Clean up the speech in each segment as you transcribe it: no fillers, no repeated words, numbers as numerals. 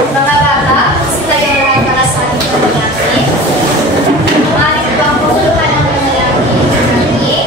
Mga bata, kasi tayo mga para sa ating panalangin. Maaari ko ang paguluhan ng panalangin natin.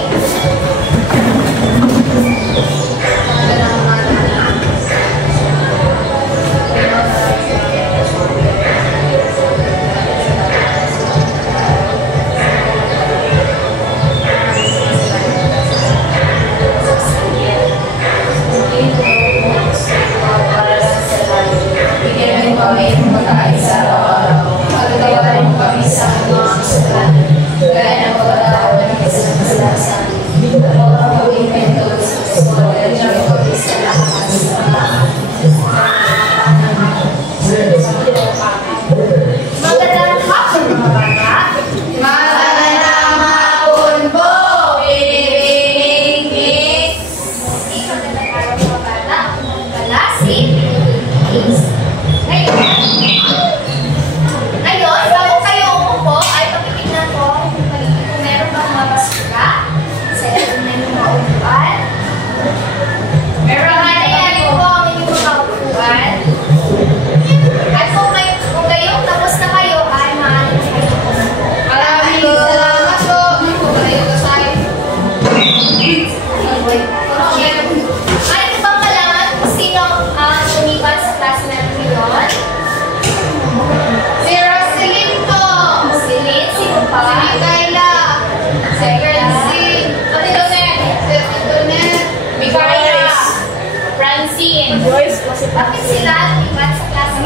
Bakit sila ibat sa klase?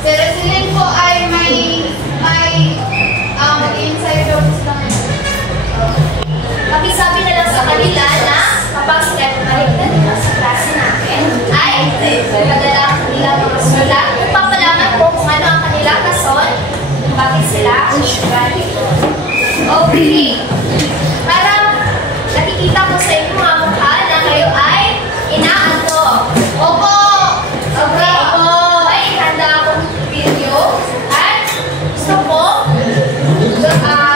Si Resilient po ay may inside jokes lang. Pakisabi na lang sa kanila na kapag sila bumalik na dito sa klase natin, ay padala kanila mga sulat. Papalaman po kung ano ang kanilang rason, bakit sila galing. Okay. Parang nakikita ko sa inyo mga mukha na kayo ay inaanto. Opo! Okay, ay handa akong video at gusto ko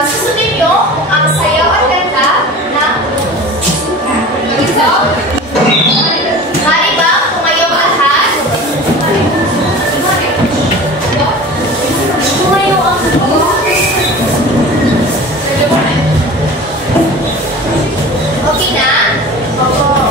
susundin nyo kung ang sayaw at ganda na ito. Mali ba kung ngayong lahat? Kung ngayong okay na? Opo.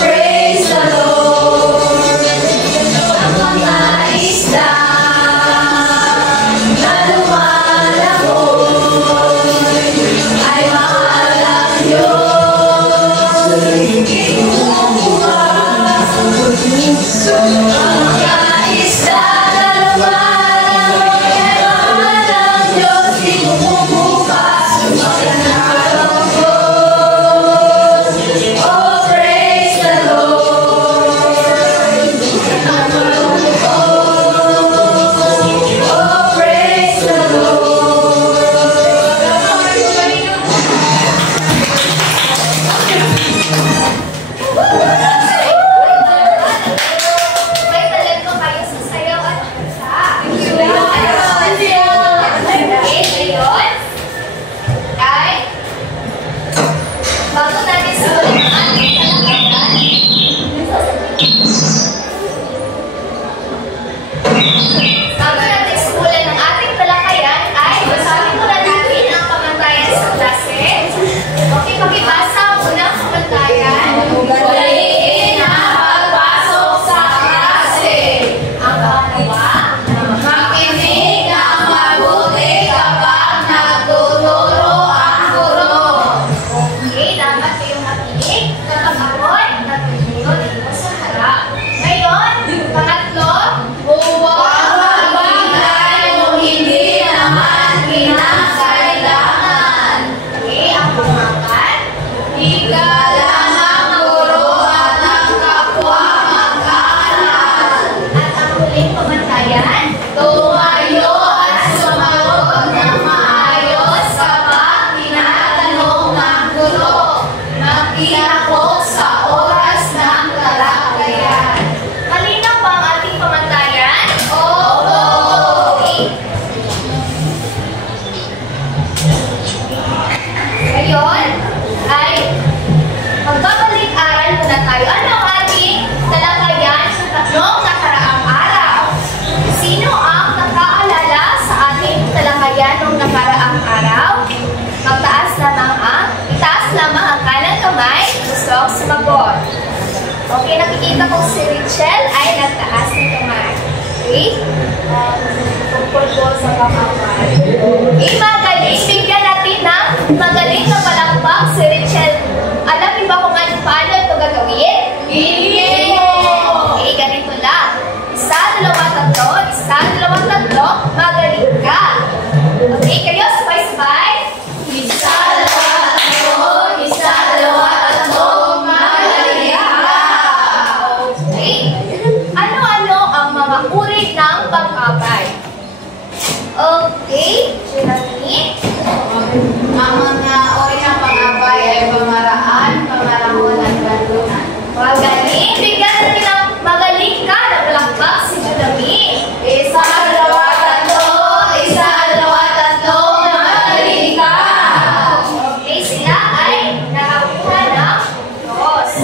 Praise the Lord. Okay, nakikita ko si Richelle ay nagtaas ng kamay. Okay? Tungkol po sa pangaway. Okay, magaling. Bigyan natin ng magaling na palakpak si Richelle. Alam niyo ba kung paano ito gagawin? Hindi! Okay, ganito lang. Isa, dalawa, tatlo. Isa, dalawa, tatlo. Magaling ka. Okay, kayo sabay-sabay. Isa, dalawa, tatlo. Isa, dalawa, tatlo. Magaling ka. Okay. Ano-ano ang mga uri ng pang-abay? Okay, Jeremy. Ang mga uri ng pang-abay ay pamaraan, pamarahon at gantunan. Magaling. Bigyan natin ng magaling ka na palakpak si Jeremy. Isa, dalawa, tatlo. Isa, dalawa, tatlo. Magaling ka. Okay, sila ay nakakuha ng dos.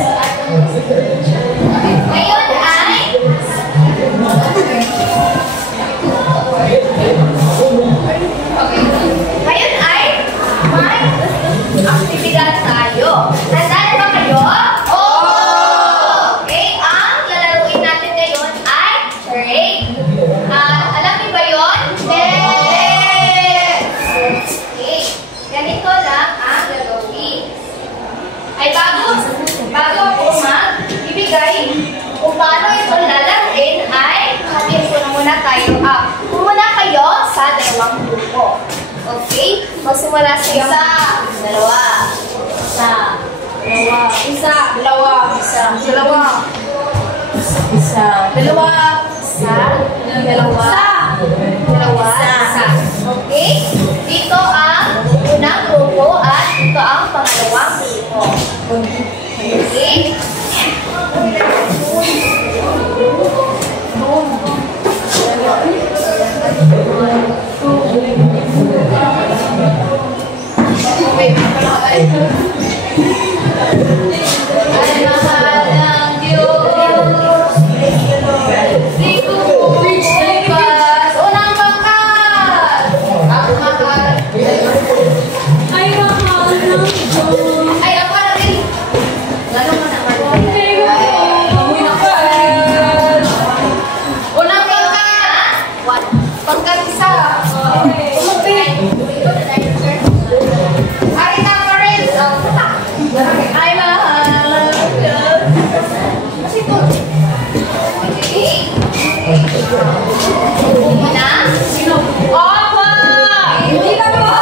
Ngayon ay may aktibidad tayo. Handa na ba kayo? Okay, ang lalaruin natin ngayon ay charade. Alam niyo ba yun? Okay, ganito lang ang gagawin. Ay bago ako ibigay kung paano ito lalaruin ay hatiin ko na muna tayo. Muna kayo sa dalawang grupo. Okay? Magsimula sa Isa, dalawa. Isa, dalawa. Isa, dalawa. Isa, dalawa. Isa, dalawa. Isa, dalawa. Dalawa. Isa. Okay? Dito ang unang grupo at dito ang pangalawang grupo. Okay? Ay, mahal ng Diyos. Di ko bukas. Unang pangkat. Ang mahal. Ay, mahal ng Diyos. Ay, ako na rin. Ganun mo naman. Unang pangkat. Pangkat isa. Ari na pa rin. Ay, mahal ng Diyos. Kasi ito. Una. Opa! Hindi ka po!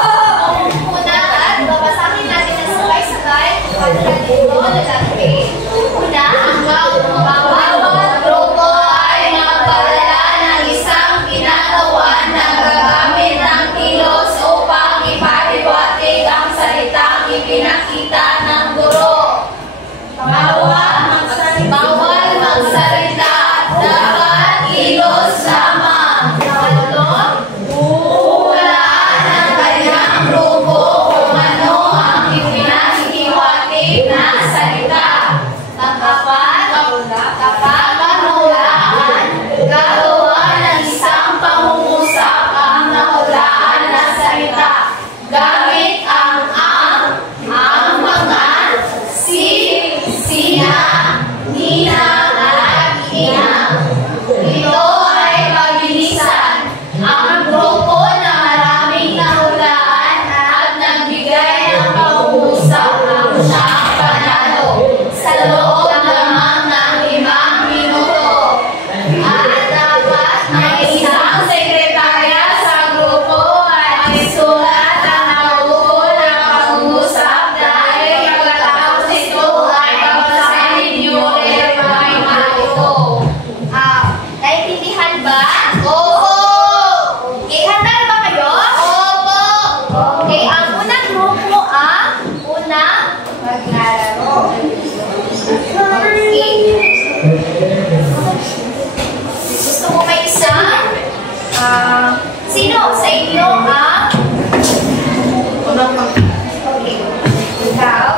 Una at babasahin natin na sabay-sabay kung paano natin ito lalagay. Una, Bawat grupo ay magpadala ng isang kinagawa na gagamit ng kilos upang ipaliwanag ang salitang ipinakita ng guro. Bawal magsalita at dapat kilos lamang. pangatlo, Huhulaan ng kanyang grupo kung ano ang ipinahihiwatig na salita. Kapag mahulaan, gagawa ng isang pangungusap ang nahulaan na salita. Gamit ang mga si, sina, nina, at ina. Ito ay mabilisan. Ang grupo na maraming nahulaan at nagbigay ng pangungusap ang siyang panalo sa loob lamang ng 5 minuto. At dapat may isang sekretarya sa grupo ay isulat ang nauupo ng pangungusap dahil pagkatapos nito ay babasahin niyo ang mga ito. naintindihan ba? Opo! Okay, handa na ba kayo? Opo! Okay, ang unang grupo ang unang maglalaro. Okay. Gusto mo may isa? Sino sa inyo ang okay. Ikaw?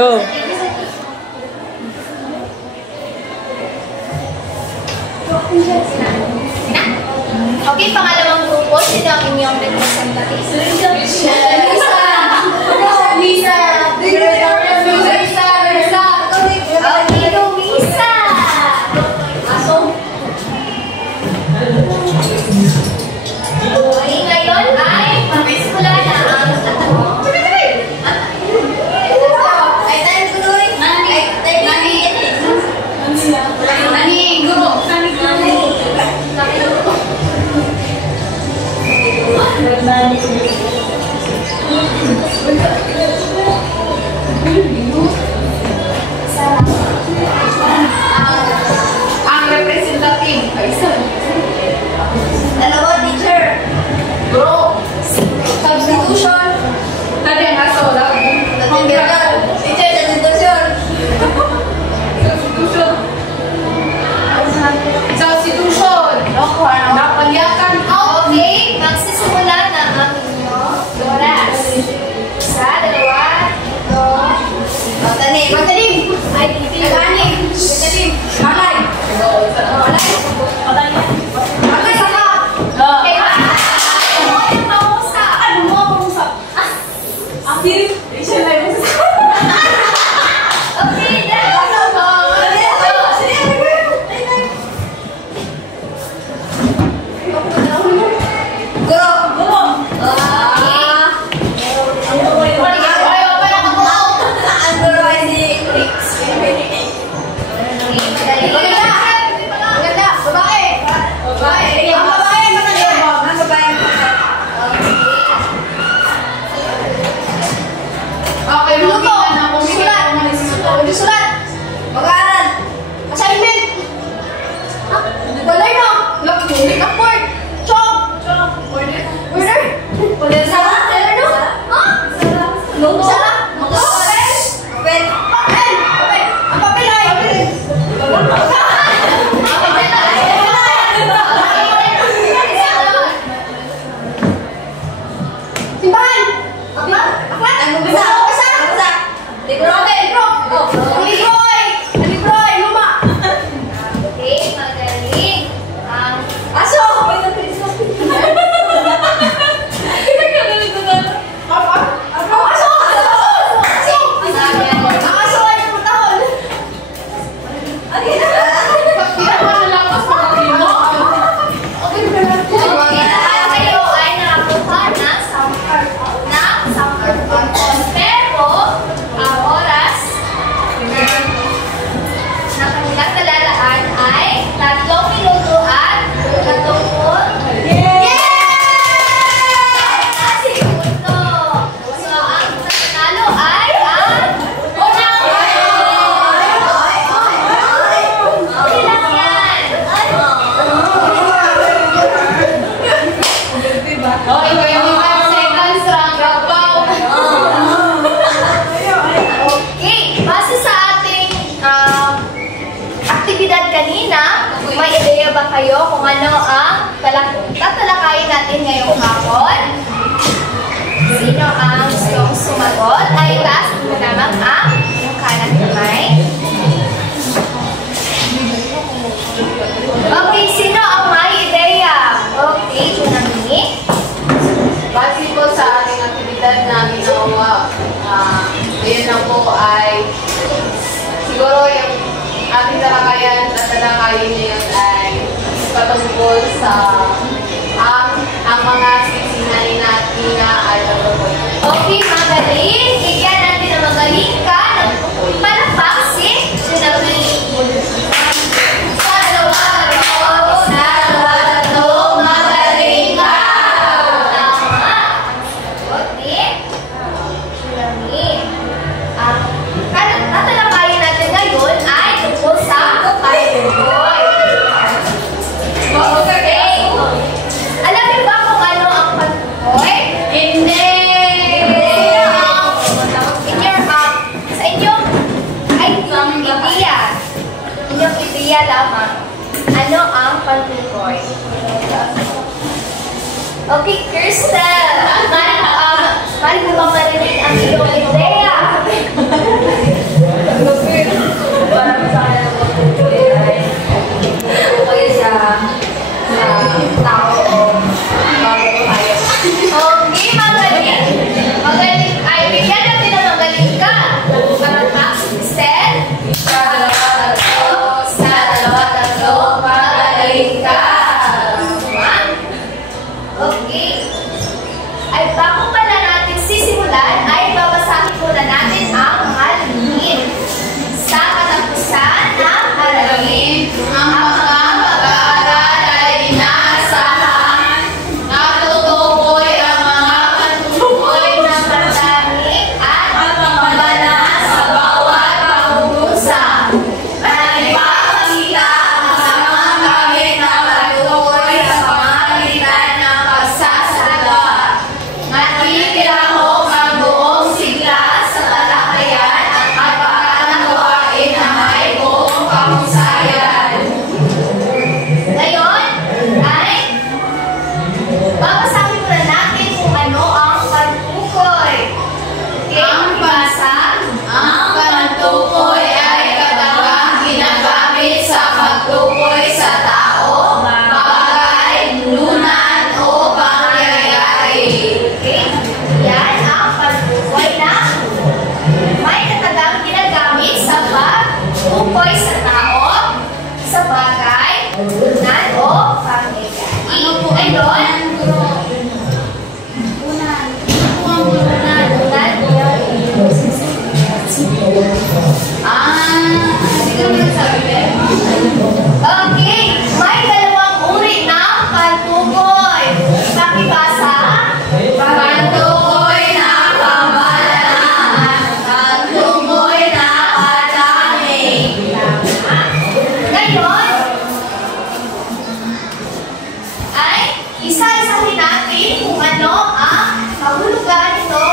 Go! Okay, pangalawang grupo. Sino ang inyong representative? Lisa! Okay, Luisa! Okay, ngayon ay magsimula na ang Ang representative ay isa. dalawa, teacher. Bro. Substitution. Tadi ang aso. Teacher, substitution. Substitution. Substitution. Napalyakan. Okay, magsisimula na ang inyong oras. Isa, dalawa, tatlo. Magtanim. Ay, hindi. Maganim. Magtanim. Malay. Malay saka. Okay, ba? Ano mo yung mausap? Ano mo ang usap? Asin. Siya na yung usap. Okay, dalawa. Okay, makita na kung Sulat. Mag-aaral. Assignment. Walay na. hindi ka port. Chop. Order. Order. Order sa order no? Ha? Luto. Sarap. Orange. Papel. Papel. Papel. Ang papel ay. Simbahan. Aklat. Ano ba? Basa. Libro. Libroy. Luma. Okay, magaling. Aso. May ideya ba kayo kung ano ang tatalakayin natin ngayong hapon? Sino ang gustong sumagot? Ay taas mo lamang ang kanang kamay. Okay, sino ang may ideya? Okay, Junami. Base po sa ating aktibidad na ginawa, ngayon na po ay siguro yung ating talakayan at talakayin ngayon ay patungkol sa ang mga sisinain natin na ay patungkol. Okay, magaling. Bigyan natin ang magaling ka ng palakpak si Junami. Magaling ka! Tama. Okay. Junami. Tatalakayin natin ngayon ay tungkol sa pagkaboy. Okay. Alam niyo ba kung ano ang pagkaboy? Hindi! Sa inyong ideya lamang, ano ang pagkaboy? Okay, Kirsten. Mali mo ba marinig ang iyong ideya? Parang sa kanya ng pagtutuloy ay okay sa tao o bago tayo. Okay, magaling. Magaling. Ay, bigyan natin na magaling ka. Parang tax instead. Sa dalawa-tatlo, magaling ka. Okay. Ay, bago pala natin sisimulan, ay babasahin muna natin ang mga lihim. Sa katapusan ng aralin, ang mga mag-aaral ay inaasahan. Natutukoy ang mga patukoy na marami at pamamala sa bawat pangungusap. Nagpapakita ang mga gamit na patukoy sa pamamagitan ng pagsasagawa. Nakikilahok ang buong sigla sa talakayan at pagkakagawain na may buong kamusayan. Ngayon ay babasahin muna natin kung ano ang patukoy. Okay, Ang pagtukoy ay katagang ginagamit sa pagtukoy sa tao, bagay, lunan o pangyayari. Okay, yan ang patukoy na may katagang ginagamit sa pagtukoy sa tao, sa bagay, lunan o pangyayari. Ngayon, okay, may dalawang uri ng patukoy. Pakibasa. Pagtukoy na pamahalaan, pagtukoy na kadami. Ngayon, ay isa-isahin natin kung ano ang kahulugan nito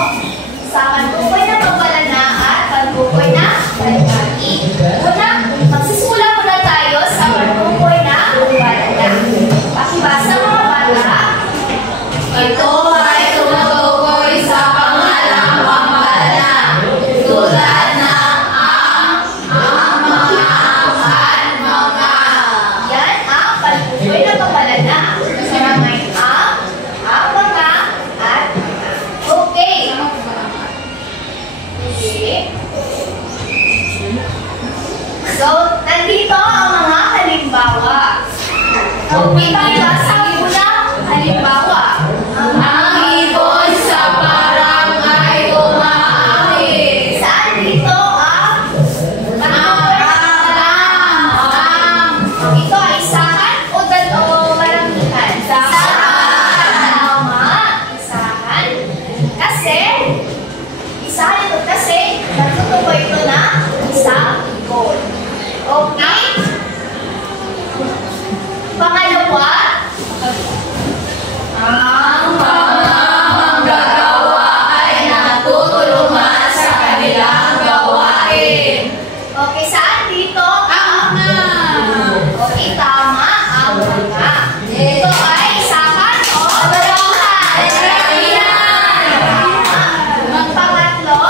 sa patukoy na pambalana at patukoy na balbani. Una, magsisimula muna tayo sa patukoy na pambalana. Pakibasa mga bata. Ito ay tumutukoy sa pangalang pamahalaga, tulad ng ang, mga, at mga. Yan ang patukoy na pambalana. Sa may ang mga, at mga. Okay. Okay. So, nandito ang mga halimbawa. Okay, pakibasa muna halimbawa. Ang ibon sa parang ay umaakit. Saan dito ang ito ay isahan o maramihan? Isahan. Tama. Isahan. Kasi, isahan ito kasi natutukoy ito na isang ibon. Okay? Pangalawa, Ang mga manggagawa ay natutulungan sa kanilang gawain. okay, saan dito? Ang Okay, tama ang mga. Ito ay isahan o dalawahan. Magpangatlo,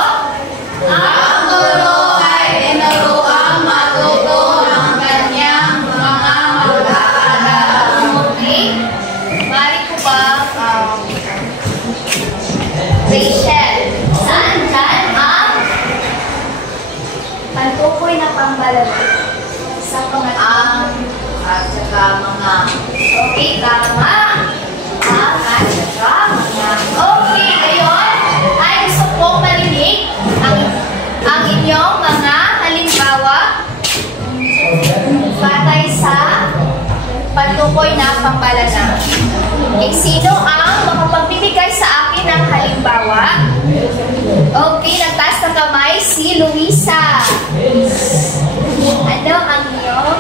ang guro ay tinuruang matuto ng kanyang mga mag-aaral. okay. Mari ko ba, Rachel, saan dyan ang pantukoy na pambalana? Sa pangatlo. At saka mga Okay, tama. At saka mga. Okay, ngayon ay gusto kong marinig ang inyong mga halimbawa batay sa patukoy na pambalana. Okay, sino ang makapagbibigay sa akin ng halimbawa? Okay, nagtaas ng kamay si Luisa. Ano ang iyong?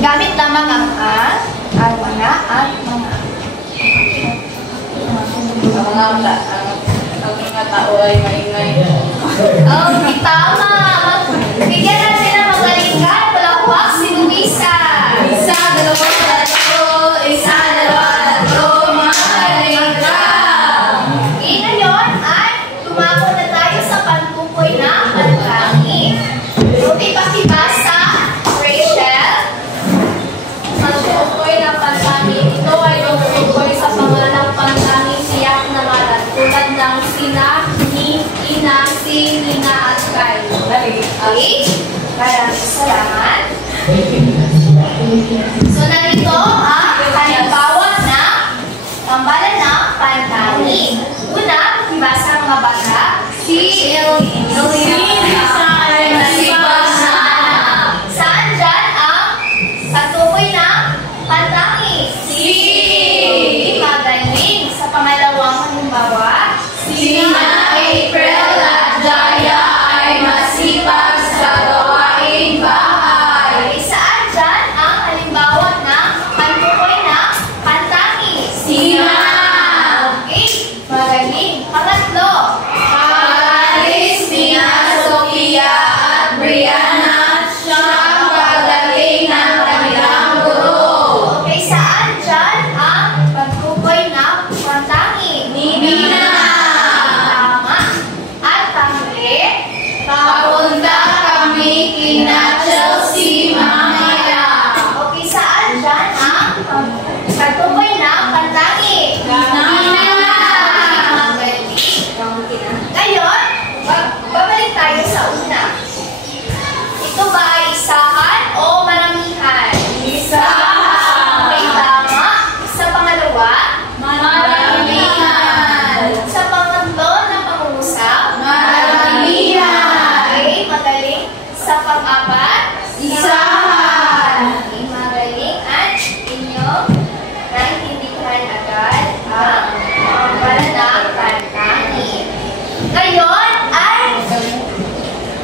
Gamit lamang ang mga, at mga. ang mga tao ay maingay. Okay, tama. Bigyan natin ng magaling ka. Palakpak si Luisa. Isa, dalawa, tatlo, magaling ka. Ingay Okay? Maraming salamat. So, narito ang halimbawa na tambalan ng pantangi. Una, ibasa ang mga bata. Si saan dyan ang patukoy na pantangi? Magaling. Sa pangalawang halimbawa, Sina April at Jaya ay masipag sa gawaing bahay. saan dyan ang halimbawa ng patukoy na pantangi? Sina Okay, magaling. Pangatlo, Alice, Nina, Sofia at Brianna siyang pagdating ng kanilang guro. okay, saan dyan ang patukoy na pantangi? Nina, Tama. At panghuli, papunta kami kina Chelsea mamaya. okay, saan dyan ang patukoy na pantangi? Ngayon, babalik tayo sa una. Ito ba ay isahan o maramihan? Okay, tama. Sa pangalawa, sa pangatlo na pangungusap, okay, magaling. Sa pang-apat, okay, magaling. At inyo, naintindihan agad ang tambalan ng pantangi. Ngayon ay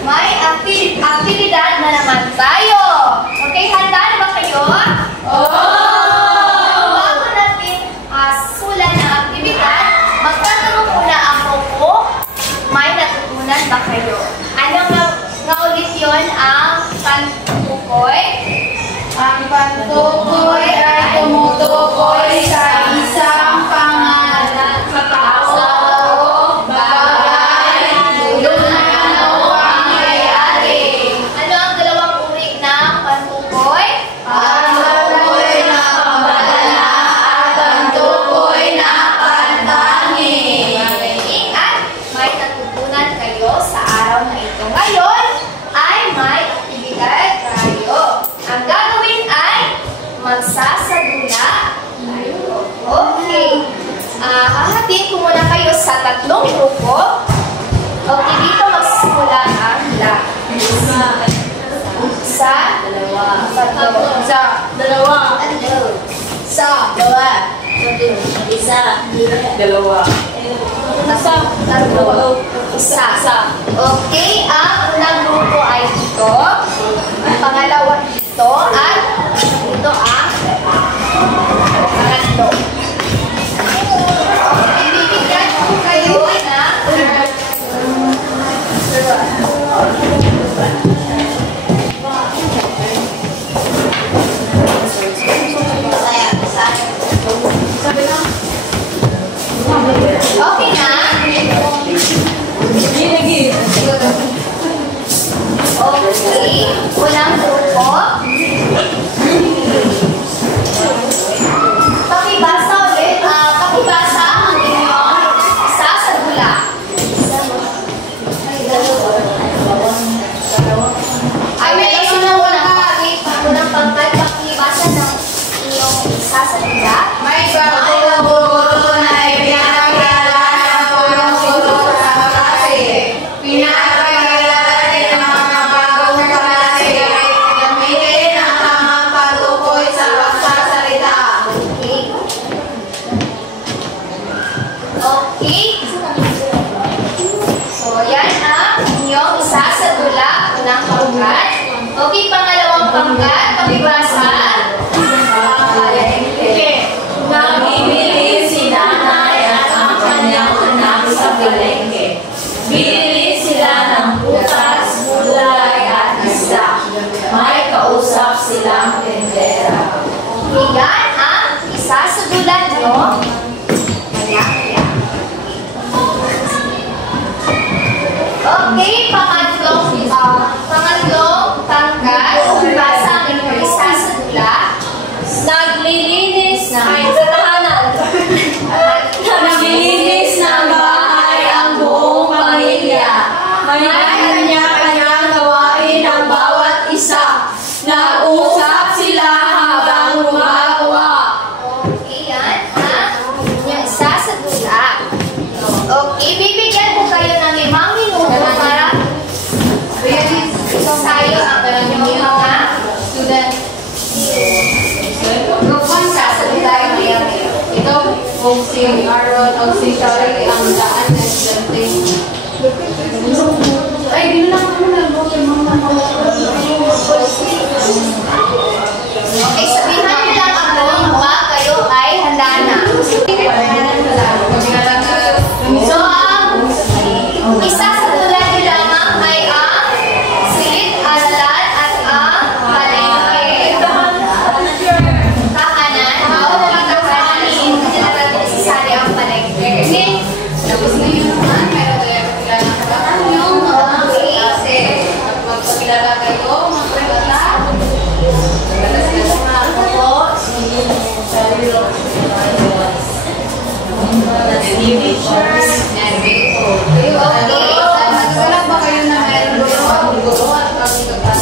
may aktibidad na naman tayo. Okay, handa na ba kayo? Bago natin sulat ng aktibidad, magtatanong muna ako kung may natutunan ba kayo. Ano nga ulit yun ang pantukoy? Ang pantukoy ay tumutukoy sa isang pangalan, tao, bagay, lugar o pangyayari. Ano ang dalawang uri ng pantukoy? Ang tukoy na pambalala at ang tukoy na pantangi. Magaling at may natutunan kayo sa araw na ito. Ngayon ay may aktibidad tayo. Ang gagawin ay magsasadula tayo. Okay. Hahatiin ko muna kayo sa tatlong grupo. Okay, dito magsisimula ang lahat. Isa, dalawa, tatlo. Isa, dalawa, Isa, dalawa. Isa, dalawa. Tatlo. Isa. Okay, ang unang grupo ay ito. Ang pangalawa ito. At ito ang pangatlo. Ibibigyan ko kayo na okay na? Okay. Unang grupo. Pakibasa ulit. Pakibasa ang inyong sasadula. Ay, may unang unang pangkat. Pakibasa ng inyong sasadula. may bagong guro na ipinakilala ng purong guro sa klase. Pinakilala rin ang mga bagong klase ay gamitin ang tamang patukoy sa pagsasalita. Okay. Okay. So, yan ang inyong isasadula. Unang pangkat. Okay, pangalawang pangkat. Pakibasa. Namimili si nanay at ang kanyang anak sa palengke. Bili sila ng butas, gulay at isda. May kausap silang tendera. Okay, yan ang isasadula nyo. Ayan. Okay, pangatlong pangkat. Pakibasa ang inyong isasadula. isasayo ang inyong mga student. Group 1 sa tayo mayami. Ito kung si Aaron o si Shari ang daan na estudyante. Ay, di na lang ako nag-vote. Okay, sabihan niyo lang ako kapag kayo ay handa na. So, isa sa tulad nyo lamang ay ang silid, aralan, at ang palengke. Kakanan, bawat mga kakanin, hindi na natin isasali ang palengke. Okay? Tapos na yun naman, meron tayo magkilala ka ba? Yung kasi magpakilala kayo, magpakilala.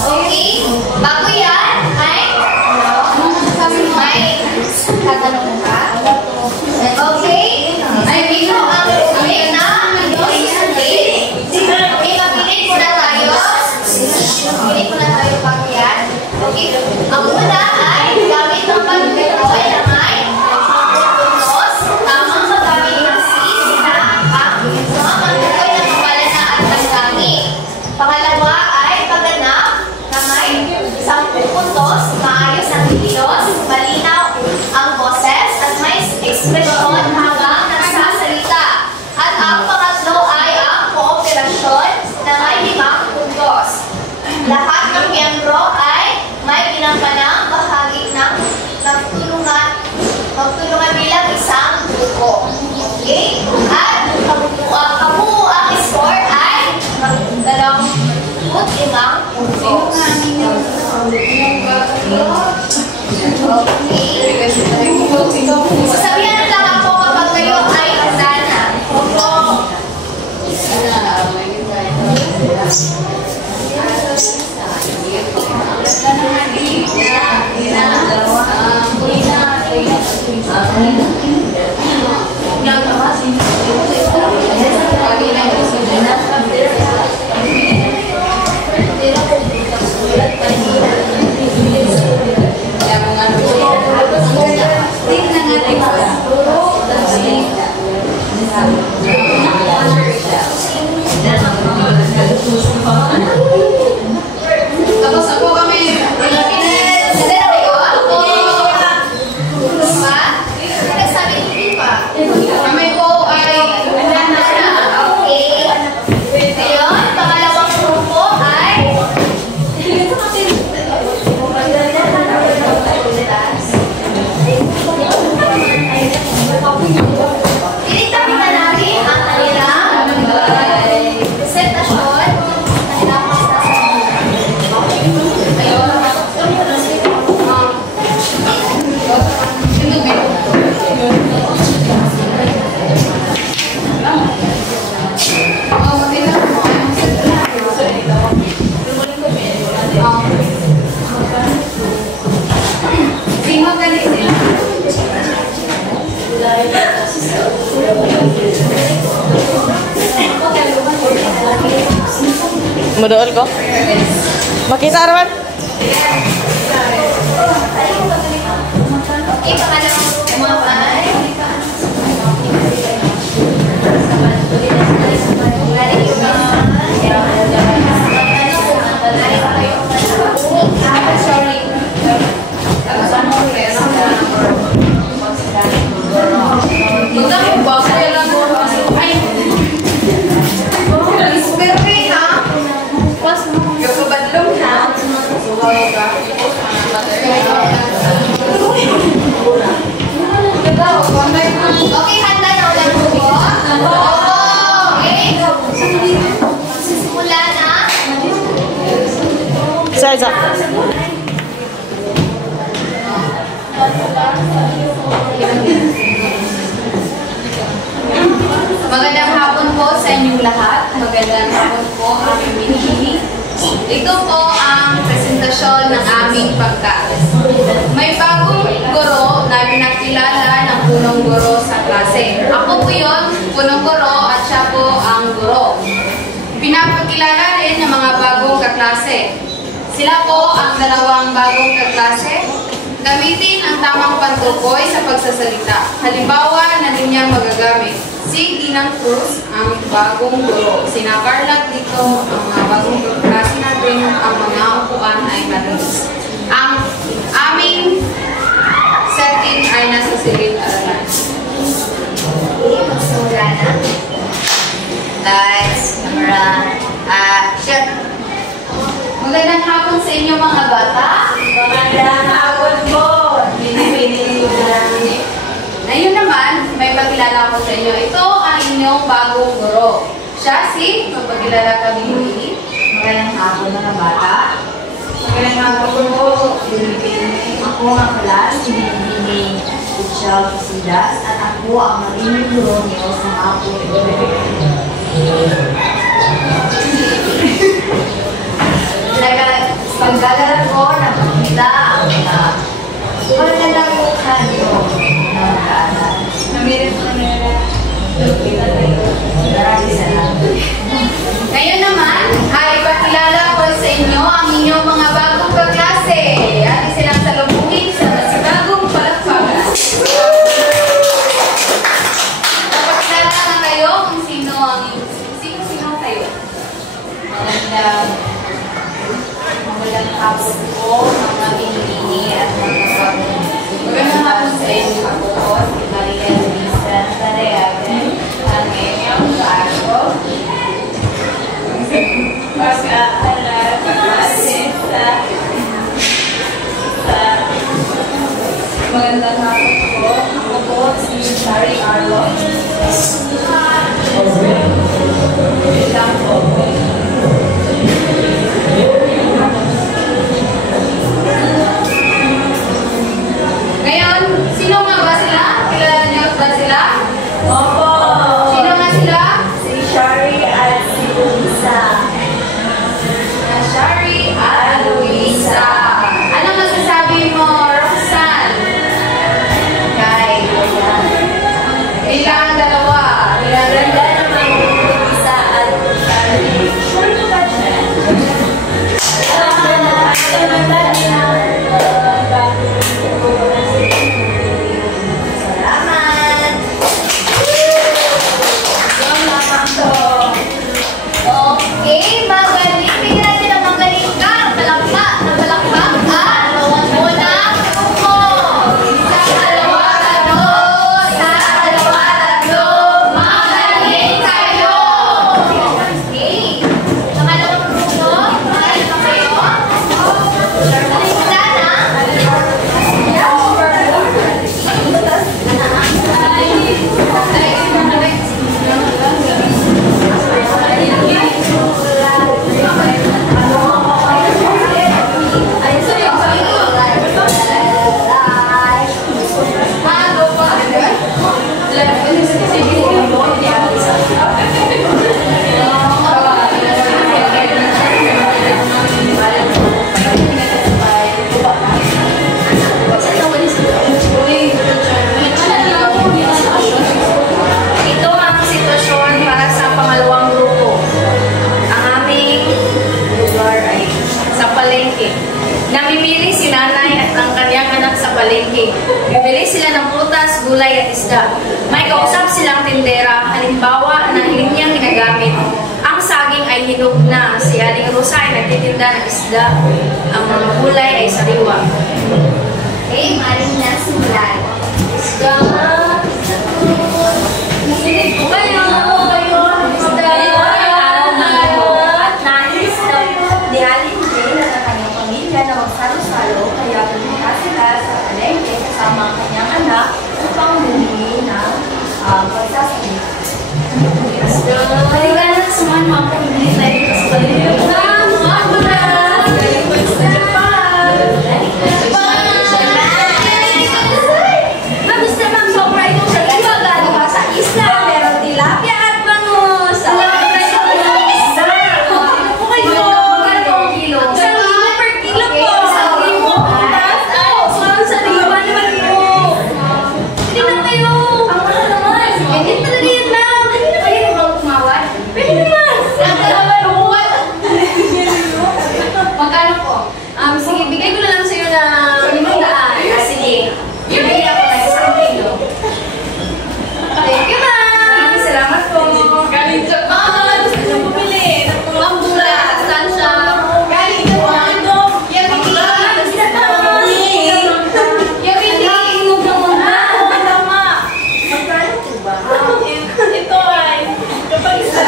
Okay, bago yan, ay tatanong ka. Okay, ay bino ang ulit na may mapilit muna tayo. Mapilit muna tayo bago yan. Okay, ang una ay gamit ng pag-deploy na may pagpunos, tamang magamit ng sis na ang mga pag-deploy na kapala na at paggamit. Pangalawa ay pagganap na may 10 puntos, maayos ang kilos, malinaw ang boses at may ekspresyon habang nagsasalita. At ang pangatlo ay ang kooperasyon na may 5 puntos. Lahat ng miyembro ay may ginampanang bahagi ng magtulungan bilang isang grupo. Okay? At kabuuang score ay 25 puntos. Okay. Sasabihan na lang ako kapag kayo ay handa na. Tapos ako kami kami po ay Okay. Ngayon, pangalawang grupo ay tinitabi na natin ang kanilang presentasyon, kanilang Mudool ko? Makita naman? Okay, pangalawang grupo ay okay, handa na ulang grupo? Okay. Simula na. Isa. magandang hapon po sa inyong lahat. Magandang hapon po aming minili. Ito po ang presentasyon ng aming pagkain. May bagong guro na pinakilala ng punong guro sa klase. Ako po yun, punong guro at siya po ang guro. Pinapakilala rin ng mga bagong kaklase. Sila po ang dalawang bagong kaklase. Gamitin ang tamang pantukoy sa pagsasalita. Halimbawa na ninyang magagamit. Si Ginang Cruz, ang bagong guro. Sina Carla dito, ang mga bagong kaklase natin. Ang mga upuan ay malinis. Ang aming setting ay nasa silid-aralan. Magsimula na. Lights, camera, action! Magandang hapon sa inyo mga bata. Magandang hapon po. Pinipili ko namin. Ngayon naman, may pagkilala ko sa inyo. Ito ang inyong bagong guro. Siya si, magpagkilala kami ni Magandang hapon mga bata. Magandang hapon po. Ako ang class ni Michelle Casidas at ako ang magiging guro niyo sa hapon. Pagdadala ko na makita ang mga pagdadaluhan ko ng mag-aaral. Maraming salamat. Ngayon naman, ay ipakilala ko sa inyo ang inyong mga bagong kaklase. At silang salubungin sa masigagong palakpakan. Ipakilala na kayo kung sino kayo. Magandang hapon po, mga pinili at mga pagkakas. Magandang hapon sa inyo. Ako po, si Maria Luisa Tareaten, ang inyong bago. Pag-aaral kasi sa magandang hapon po. Ako po, si Shari Arlo. Ilang po. Ngayon, sino nga ba sila? Kilala niyo ba sila? Opo! Sino nga sila? Si Shari at si Luisa. Shari at Luisa. Ano masasabi mo, Roxanne? Kay Ayan. Bilang dalawa. Ganda naman yung Luisa at Shari. Sure mo ba dyan? Salamat! Yung lamang to. Okay, magaling. Bigyan natin ang magaling ka. Palakpak. Lawan mo na grupo. Sa dalawa, tatlo. Magaling kayo. Okay. Pangalawang grupo. Magaling pa kayo. Malimula na. Ito ang sitwasyon para sa pangalawang grupo. Ang aming lugar ay sa palengke. Namimili si nanay at ang kanyang anak sa palengke. Bibili sila ng prutas, gulay at isda. May kausap silang tindera, halimbawa na linyang ginagamit. Ang saging ay hinog na. Si Aling Rosa ay nagtitinda ng isda. Ang mga gulay ay sariwa. Okay, maring na simulan. Isda. Nasinig ko kayo. At nais ni Aling Jane at ang kanyang pamilya na magsalo-salo, kaya pumunta sila sa palengke kasama ang kanyang anak upang bumili ng pagsasalit. Halika na, samahan mo ako bumili tayo sa palengke. Gusto mang sobra itong sa iba, galing pa sa isla, meron tilapia at bangus. Po kayo, magkano ang kilo? 1,000 per kilo po. 1,000 po. Sa liba naman po. Hindi na kayo. Ang mahal naman. Hindi talaga yan lang. Pwede na ba tumawad? Pwede naman. Magkano po? Sige, bigay ko na lang sa'yo ng 500. Sige. Bibigyan ako ng 1 kilo. Thank you, ma'am! Maraming salamat po. Galing sa gusto nyo bumili. Ang gula, sustansya. Galing sa yung hindi. Yung hindi. Tama. Ito ay kapag isa.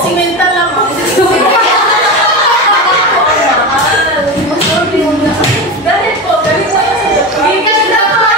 Simental lang ako. Dahil po, galing sa'yo sa Japan. Ang ganda po!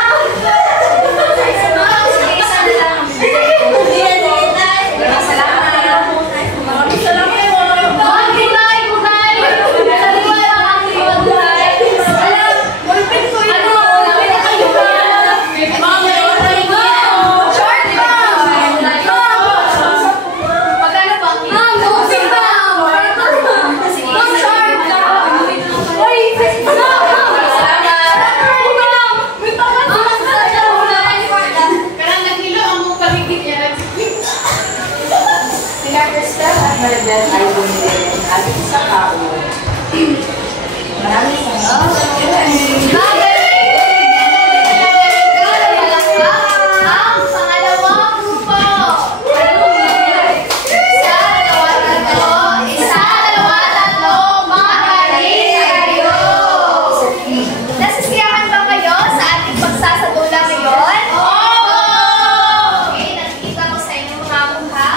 Ay bumili at sa kao. Maraming salamat. Ang pangalawang grupo. Isa, dalawa, tatlo, magaling kayo. Nasisiyahan ba kayo sa ating pagsasadula ngayon? Okay, nakikita ko sa inyong mga mukha.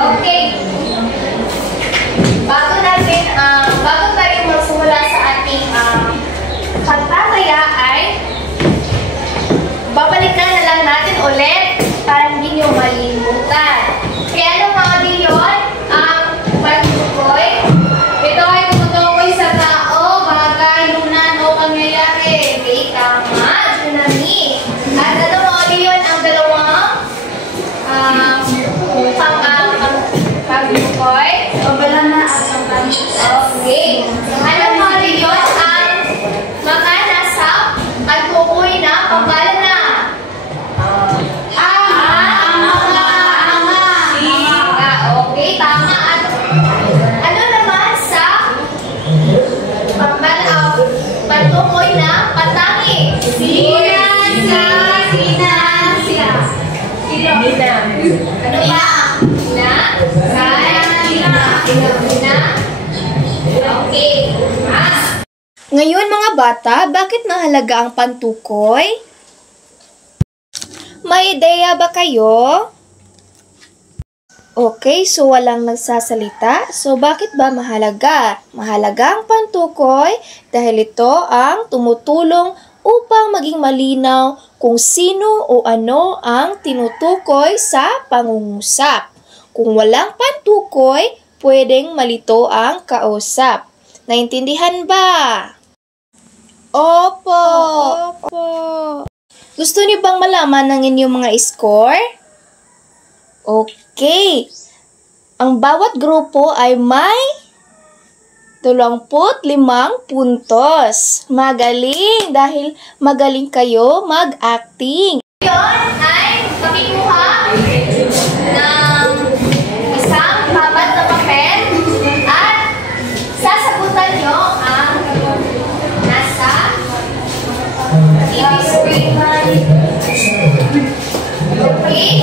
Okay. Bago tayo magsimula sa ating pagtataya ay babalikan na lang natin ulit para hindi nyo malimutan. Kaya ano mga diyon, ang pagtukoy, ito ay tumutukoy sa tao, bagay, lunan o pangyayari. Okay, tama, tsunami. At ano mga diyon, ang dalawang pagtukoy. Pabala na at ang panisip. Okay. Ano mga diyon, ang mga nasa pagtukoy na pabala na. Okay, tama. At ano naman sa pagtukoy na patangi? Sina. Ano ba? Sina. Okay. Ngayon mga bata, bakit mahalaga ang pantukoy? May ideya ba kayo? Okay, so walang nagsasalita. So bakit ba mahalaga? Mahalaga ang pantukoy dahil ito ang tumutulong upang maging malinaw kung sino o ano ang tinutukoy sa pangungusap. Kung walang pantukoy, pwedeng malito ang kausap. Naintindihan ba? Opo. Gusto niyo bang malaman ng inyong mga score? Okay. Ang bawat grupo ay may 25 puntos. Magaling dahil magaling kayo mag-acting. Ngayon ay makikuha ng isang babat na papel at sasagutan nyo ang nasa TV screen. Okay?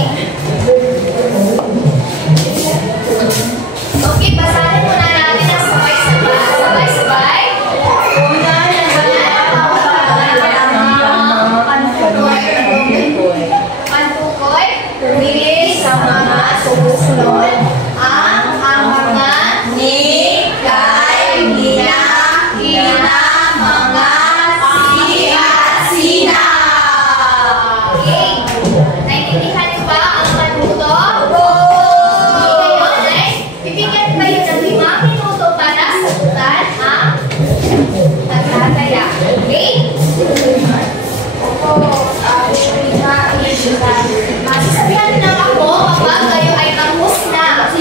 Okay, basahin muna natin ang sabay-sabay. Una pantukoy, pumili sa mga sumusunod ang mga nikay, nina, kina, mga sina. Okay. Naintindihan niyo ba ang panuto? Ngayon ay bibigyan kayo ng 5 minuto para sagutan ang pagtataya. Okay? Masasabihan lang ako kapag kayo ay tapos na.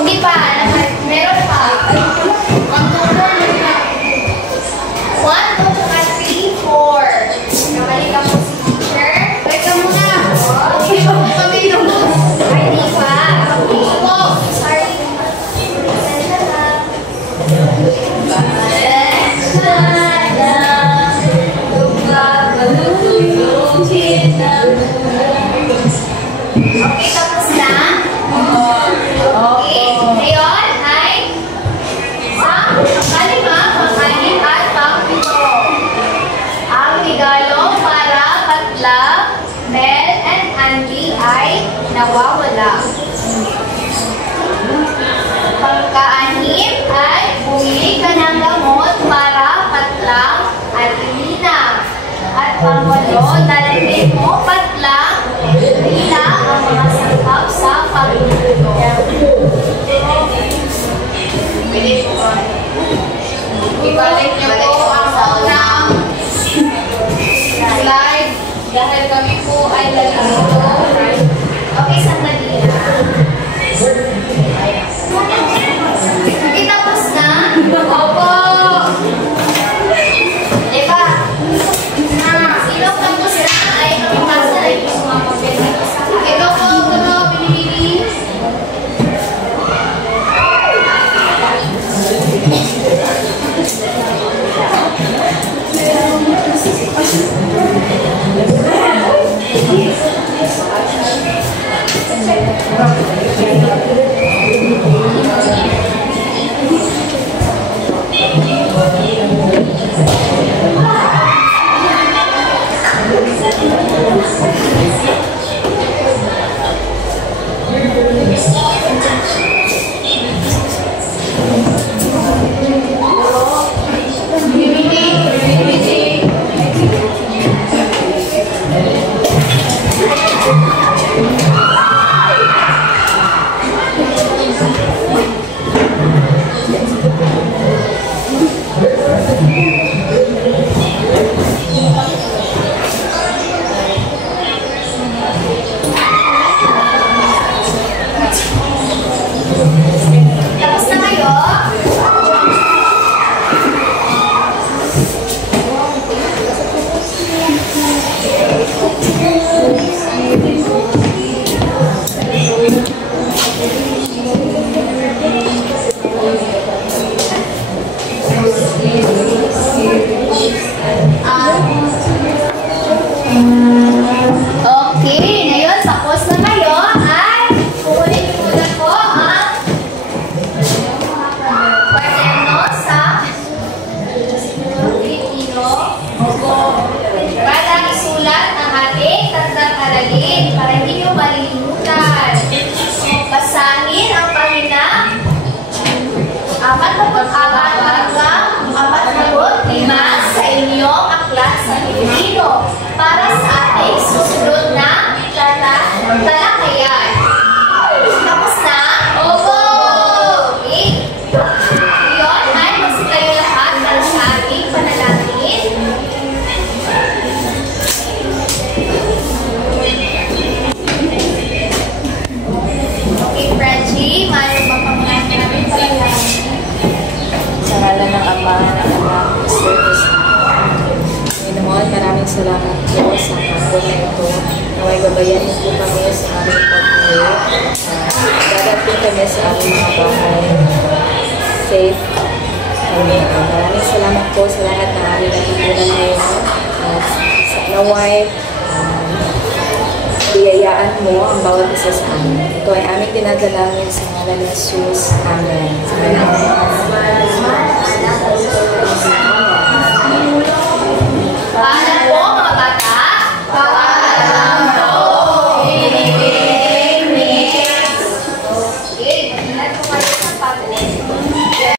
Hindi pa. Meron pa. 1, 2, 3, 4. Kamali ka po si teacher. Wait ka muna. Hindi pa po kami yung Ay, di pa. Sorry. Sensya lang. Okay, tapos na? Okay. Ngayon ay kalima, pang-anim at pang-pito. Ang regalo para Katla, Mel, and Andy ay nawawala. Pagka-anim ay bumili ka ng gamot para Patlang at Lina. At pang-walo, dalhin mo Patlang, Lina ang mga sangkap sa pagluluto. ibalik niyo po ang unang slide dahil kami po ay lalito. Okay, sandali lang. Okay, tapos na? Opo! Eva, sino tapos na ay kapapasa na yung mga papel dito sa akin. Ito po, ito, pinili. Tapos na kayo? Okay, ngayon tapos na kayo ay kukunin ko muna po ang kwaderno sa Pilipino para isulat ang ating tatlong aralin para hindi nyo malilimutan. Basahin ang pahina 44 hanggang 45 sa inyong aklat sa Pilipino para sa ating susunod na talakayan. Tapos na? Opo! Okay. Ngayon ay magsitayo lahat para sa ating panalangin. Okay, Frenchie, mayroon ba pang natin panalangin? Sa ngalan ng Ama, ng Anak, ng Espiritu Santo. Panginoon, maraming salamat po sa hapon na ito. Naway babayanin po kami sa aming pag-uwi. Dadating kami sa aming mga bahay. Safe kami. Maraming salamat po sa lahat ng aming natutunan ngayon. At naway, biyayaan mo ang bawat isa sa amin. Ito ay aming dinadalangin sa ngalan ni Jesus. Amen. Amen.